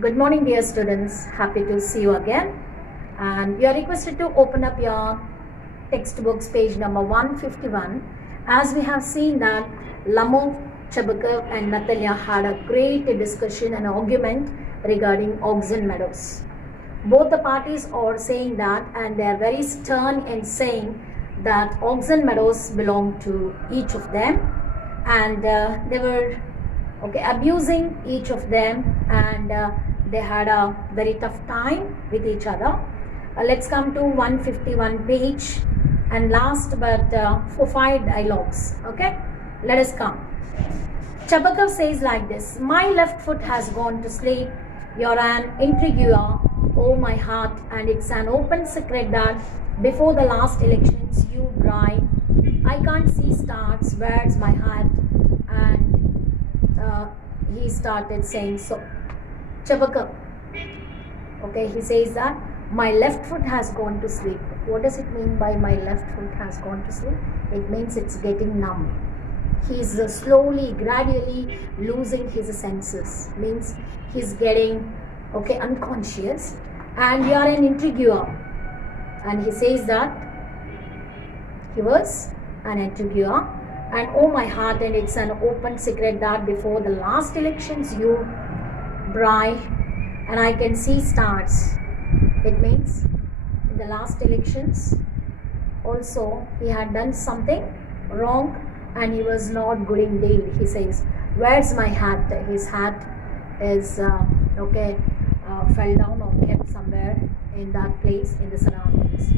Good morning, dear students. Happy to see you again. And you are requested to open up your textbooks, page number 151. As we have seen that Lamo, Chabakov and Natalia had a great discussion and argument regarding Oxen Meadows. Both the parties are saying that, and they are very stern in saying that Oxen Meadows belong to each of them, and they were abusing each of them, and they had a very tough time with each other. Let's come to 151 page and last but 4-5 dialogues. Okay, let us come. Chabakov says like this: my left foot has gone to sleep. You're an intriguer, oh my heart, and it's an open secret that before the last elections you dry. I can't see stars, where's my heart? And he started saying so. Chabakov, okay, he says that my left foot has gone to sleep. What does it mean by my left foot has gone to sleep? It means it's getting numb. He's slowly, gradually losing his senses. Means he's getting unconscious, and you are an intriguer. And he says that he was an intriguer, and oh my heart, and it's an open secret that before the last elections you bright, and I can see stars. It means in the last elections also he had done something wrong and he was not good indeed. He says, where's my hat? His hat is fell down or kept somewhere in that place in the surroundings.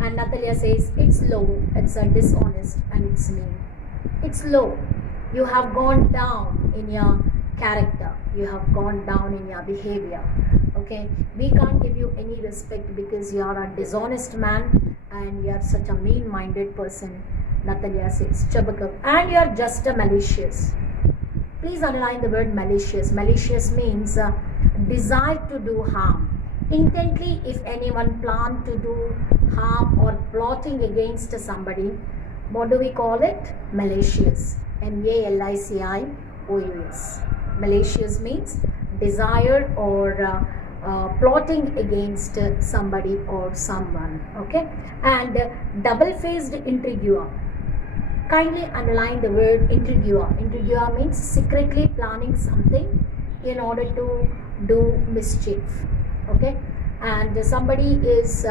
And Natalia says, it's low, it's a dishonest, and it's mean. It's low. You have gone down in your character, you have gone down in your behavior. Okay, we can't give you any respect because you are a dishonest man and you are such a mean-minded person. Natalia says, Chabakov, and you are just a malicious. Please underline the word malicious. Malicious means desire to do harm. Intently, if anyone planned to do harm or plotting against somebody, what do we call it? Malicious. M-A-L-I-C-I-O-U-S. Malicious means desire or plotting against somebody or someone. Okay, and double-faced intriguer. Kindly underline the word intriguer. Intriguer means secretly planning something in order to do mischief. Okay, and somebody is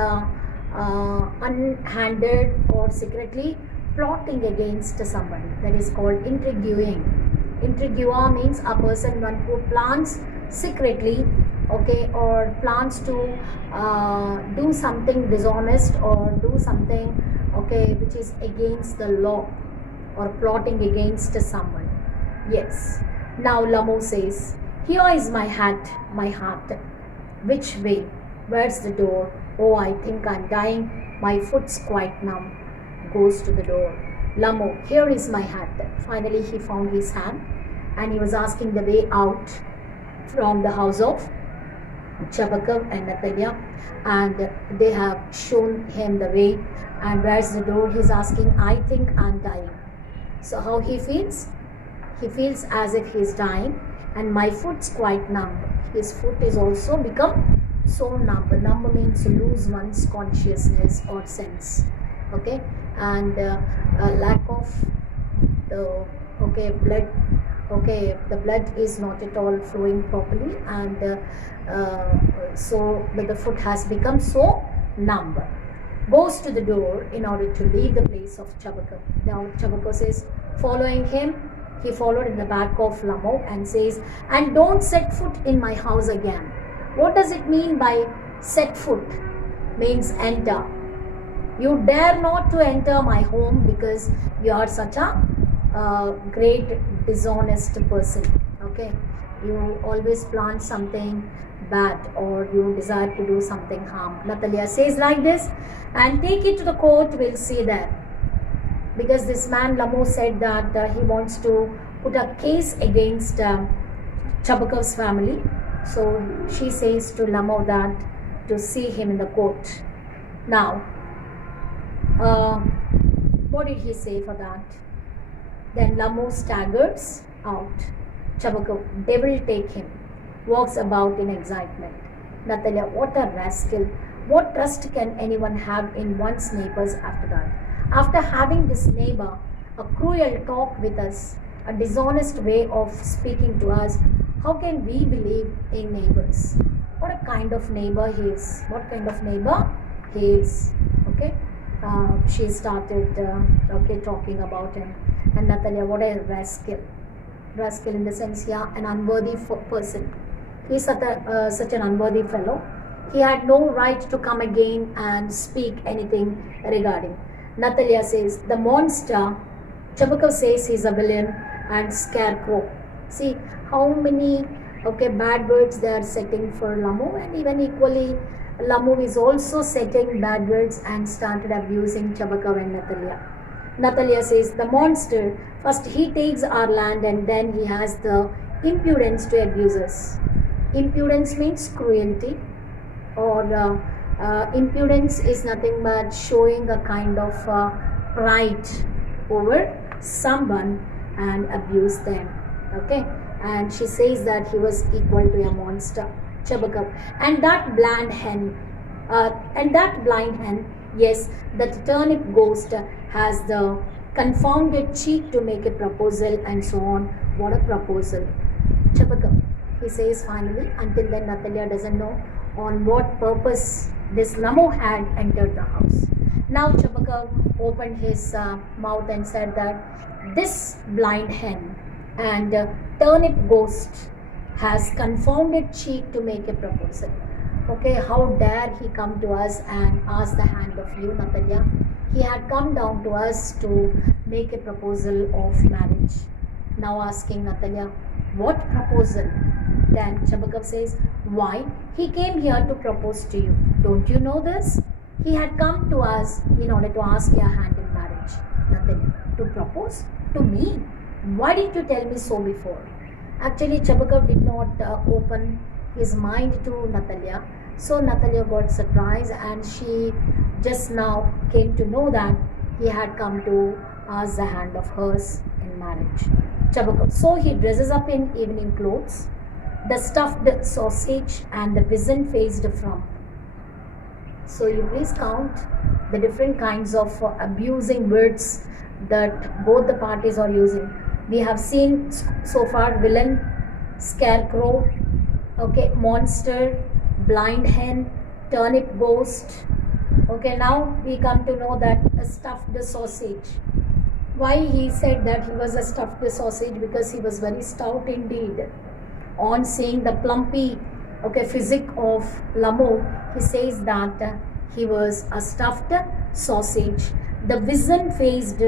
unhanded or secretly plotting against somebody. That is called intriguing. Intriguer means a person one who plans secretly, okay, or plans to do something dishonest or do something, okay, which is against the law or plotting against someone. Yes. Now Lamo says, here is my hat, my heart. Which way? Where's the door? Oh, I think I'm dying. My foot's quite numb. Goes to the door. Lamo, here is my hat. Finally, he found his hat and he was asking the way out from the house of Chabakov and Natalia, and they have shown him the way. And where's the door? He's asking, I think I'm dying. So how he feels? He feels as if he's dying, and my foot's quite numb. His foot is also become so numb. Numb means lose one's consciousness or sense. Okay, and lack of the blood. Okay, the blood is not at all flowing properly, and so the foot has become so numb. Goes to the door in order to leave the place of Chabakov. Now Chabakov says, following him, he followed in the back of Lamo and says, and don't set foot in my house again. What does it mean by set foot? Means enter. You dare not to enter my home because you are such a great dishonest person. Okay, you always plan something bad or you desire to do something harm. Natalia says like this, and take it to the court, we'll see that. Because this man Lamo said that he wants to put a case against Chabakov's family. So she says to Lamo that to see him in the court. Now, what did he say for that? Then Lamo staggers out. Chabakov, devil take him. walks about in excitement. Natalia, what a rascal. What trust can anyone have in one's neighbors after that? After having this neighbor, a cruel talk with us, a dishonest way of speaking to us, how can we believe in neighbors? What a kind of neighbor he is. What kind of neighbor he is. Okay. She started talking about him. And Natalia, what a rascal. Rascal in the sense, yeah, an unworthy person. He is such an unworthy fellow. He had no right to come again and speak anything regarding. Natalia says, the monster. Chabukov says he's a villain and scarecrow. See how many bad words they are setting for Lamu, and even equally Lamu is also setting bad words and started abusing Chabukov and Natalia. Natalia says, the monster, first he takes our land and then he has the impudence to abuse us. Impudence means cruelty, or impudence is nothing but showing a kind of pride over someone and abuse them. Okay, and she says that he was equal to a monster, Chabukov. And that blind hen, yes, that turnip ghost has the confounded cheek to make a proposal and so on. What a proposal. Chabukov, he says finally. Until then Natalia doesn't know on what purpose this Lamu had entered the house. Now Chabukov opened his mouth and said that this blind hen and turnip ghost has confounded cheek to make a proposal. Okay, how dare he come to us and ask the hand of you, Natalia? He had come down to us to make a proposal of marriage. Now asking Natalia, what proposal? Then Chabukov says, why? He came here to propose to you. Don't you know this? He had come to us in order to ask your hand in marriage. Natalia, to propose? To me? Why didn't you tell me so before? Actually, Chabukov did not open his mind to Natalia. So Natalia got surprised and she just now came to know that he had come to ask the hand of hers in marriage. Chabukov. So he dresses up in evening clothes, the stuffed sausage and the wizen-faced frump. So you please count the different kinds of abusing words that both the parties are using. We have seen so far villain, scarecrow, monster, blind hen, turnip ghost. Okay, now we come to know that a stuffed sausage. Why he said that he was a stuffed sausage? Because he was very stout indeed. On seeing the plumpy physique of Lamu, he says that he was a stuffed sausage. The wizen-faced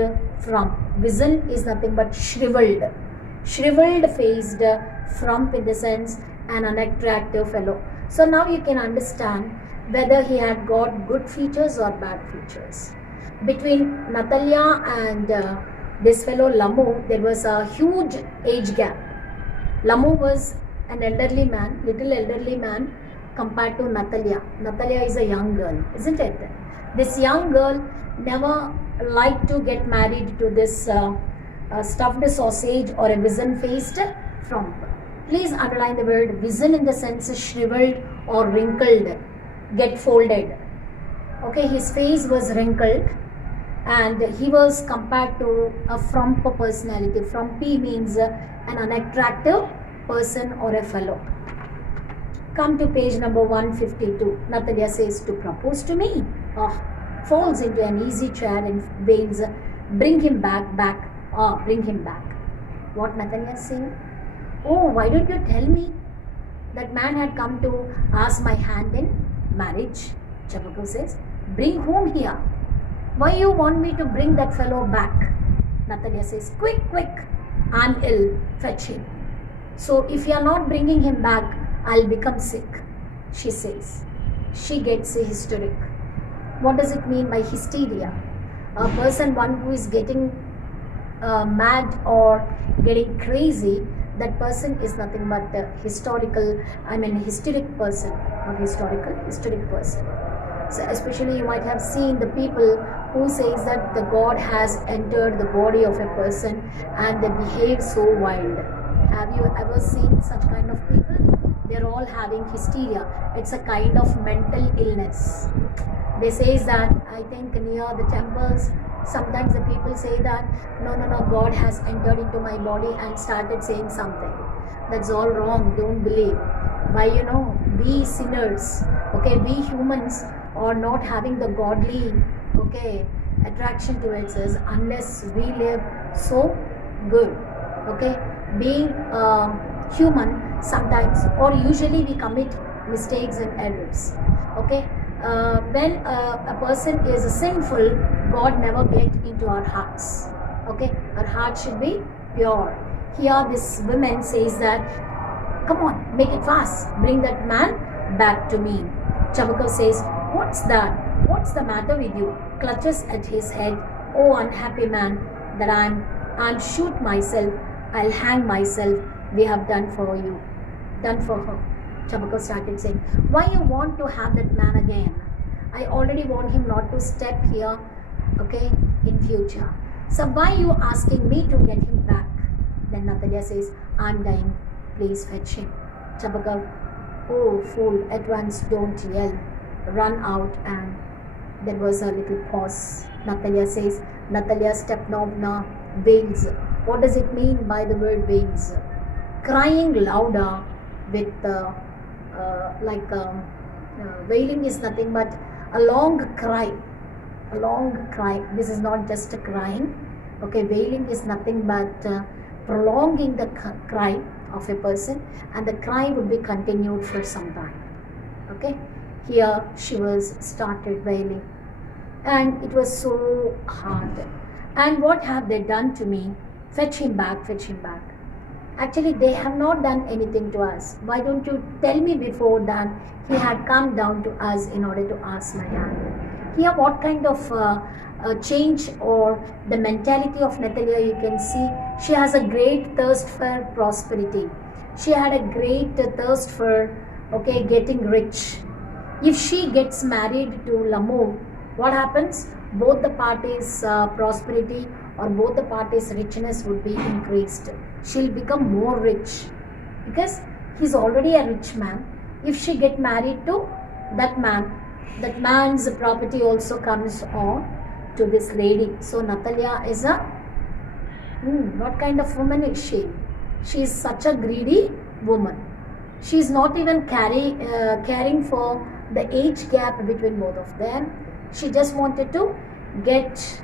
frump. Wizen is nothing but shriveled faced frump, in the sense an unattractive fellow. So now you can understand whether he had got good features or bad features. Between Natalia and this fellow Lamu, there was a huge age gap. Lamu was an elderly man, little elderly man compared to Natalia. Natalia is a young girl, isn't it? This young girl never liked to get married to this stuffed sausage or a wizen-faced frump. Please underline the word wizen, in the sense shriveled or wrinkled, get folded. Okay, his face was wrinkled and he was compared to a frump personality. Frumpy means an unattractive person or a fellow. Come to page number 152. Natalia says, to propose to me. Falls into an easy chair and wails, bring him back. Bring him back. What Natalia is saying? Oh, why don't you tell me? That man had come to ask my hand in marriage. Chabukov says, bring whom here? Why you want me to bring that fellow back? Natalia says, quick, I'm ill, fetch him. So if you are not bringing him back, I'll become sick, she says. She gets hysteric. What does it mean by hysteria? A person, one who is getting mad or getting crazy, that person is nothing but a hysteric person, not hysteric person. So especially you might have seen the people who says that the God has entered the body of a person and they behave so wild. Have you ever seen such kind of people? They all having hysteria. It's a kind of mental illness. They say that, I think near the temples, sometimes the people say that, no, God has entered into my body and started saying something. That's all wrong. Don't believe. Why, we sinners, okay, we humans are not having the godly, okay, attraction towards us unless we live so good, okay. Being human, sometimes or usually we commit mistakes and errors, okay. When a person is sinful, God never get into our hearts, okay. Our heart should be pure. Here this woman says that, come on, make it fast, bring that man back to me. Chabakal says, what's that? What's the matter with you? Clutches at his head. Oh, unhappy man, that I'm shoot myself, I'll hang myself. We have done for you, done for her. Chabakal started saying, why you want to have that man again? I already want him not to step here, okay, in future. So why you asking me to get him back? Then Natalia says, I'm dying, please fetch him. Chabakal, oh fool, at once don't yell, run out. And there was a little pause. Natalia says, Natalia Stepanovna wails. What does it mean by the word wails? Crying louder with wailing is nothing but a long cry. A long cry. This is not just a crying. Okay, wailing is nothing but prolonging the cry of a person, and the cry would be continued for some time. Okay, here she was started wailing, and it was so hard. And what have they done to me? Fetch him back, fetch him back. Actually, they have not done anything to us. Why don't you tell me before that he had come down to us in order to ask my hand? Here, what kind of change or the mentality of Natalia you can see. She has a great thirst for prosperity. She had a great thirst for, okay, getting rich. If she gets married to L'amour, what happens? Both the parties' prosperity or both the parties' richness would be increased. She'll become more rich because he's already a rich man. If she get married to that man's property also comes on to this lady. So Natalia is a, what kind of woman is she? She is such a greedy woman. She is not even caring for the age gap between both of them. She just wanted to get,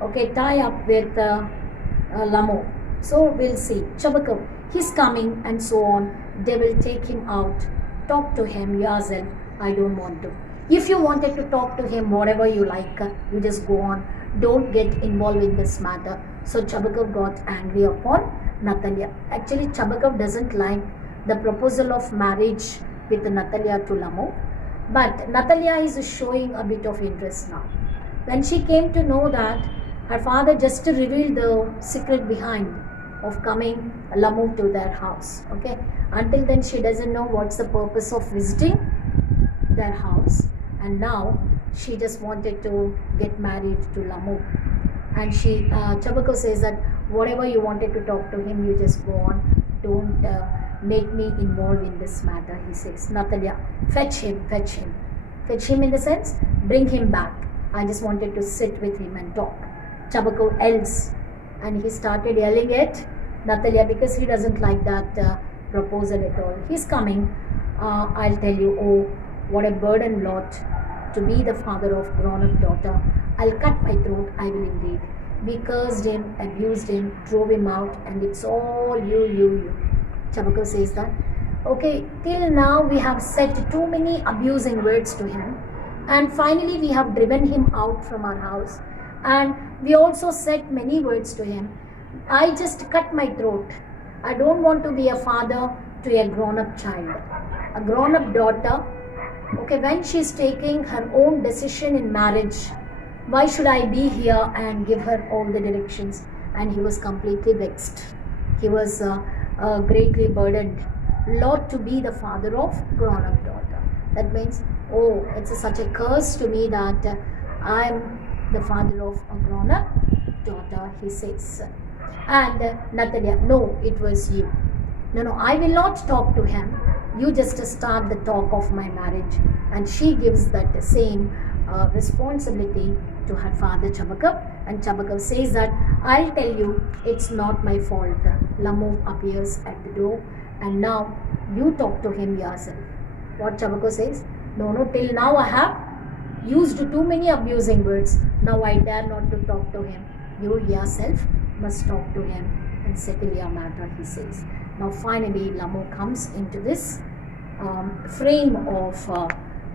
okay, tie up with L'amour. So we'll see. Chabakal, he's coming and so on. They will take him out. Talk to him yourself. I don't want to. If you wanted to talk to him, whatever you like, you just go on. Don't get involved in this matter. So Chabakal got angry upon Natalia. Actually, Chabakal doesn't like the proposal of marriage with Natalia to L'amour. But Natalia is showing a bit of interest now. When she came to know that her father just revealed the secret behind of coming L'amour to their house. Okay. Until then, she doesn't know what's the purpose of visiting their house. And now she just wanted to get married to L'amour. And she, Chabakal says that whatever you wanted to talk to him, you just go on. Don't make me involved in this matter, he says. Natalia, fetch him, fetch him. Fetch him in the sense, bring him back. I just wanted to sit with him and talk. Chabakal yells, and he started yelling at Natalia because he doesn't like that proposal at all. He's coming. I'll tell you, oh, what a burden lot to be the father of grown-up daughter. I'll cut my throat, I will indeed. We cursed him, abused him, drove him out, and it's all you. Chabakal says that, okay, till now we have said too many abusing words to him, and finally we have driven him out from our house, and we also said many words to him. I just cut my throat. I don't want to be a father to a grown-up child. A grown-up daughter, okay, when she's taking her own decision in marriage, why should I be here and give her all the directions? And he was completely vexed. He was greatly burdened. Lord, to be the father of grown-up daughter. That means, oh, it's such a curse to me that I'm the father of a grown-up daughter, he says. And Natalia, no, it was you. No, I will not talk to him. you just start the talk of my marriage. And she gives that same responsibility to her father Chabakav, and Chabakav says that I'll tell you, it's not my fault. Lamu appears at the door, and now you talk to him yourself. What Chabakav says? No, till now I have used too many abusing words. Now I dare not to talk to him. You yourself must talk to him and settle your matter, he says. Now finally Lamu comes into this frame of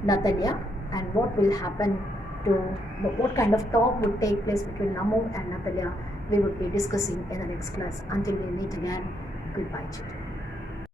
Natalia, and what will happen to, what kind of talk would take place between Lamu and Natalia, we would be discussing in the next class. Until we meet again, goodbye children.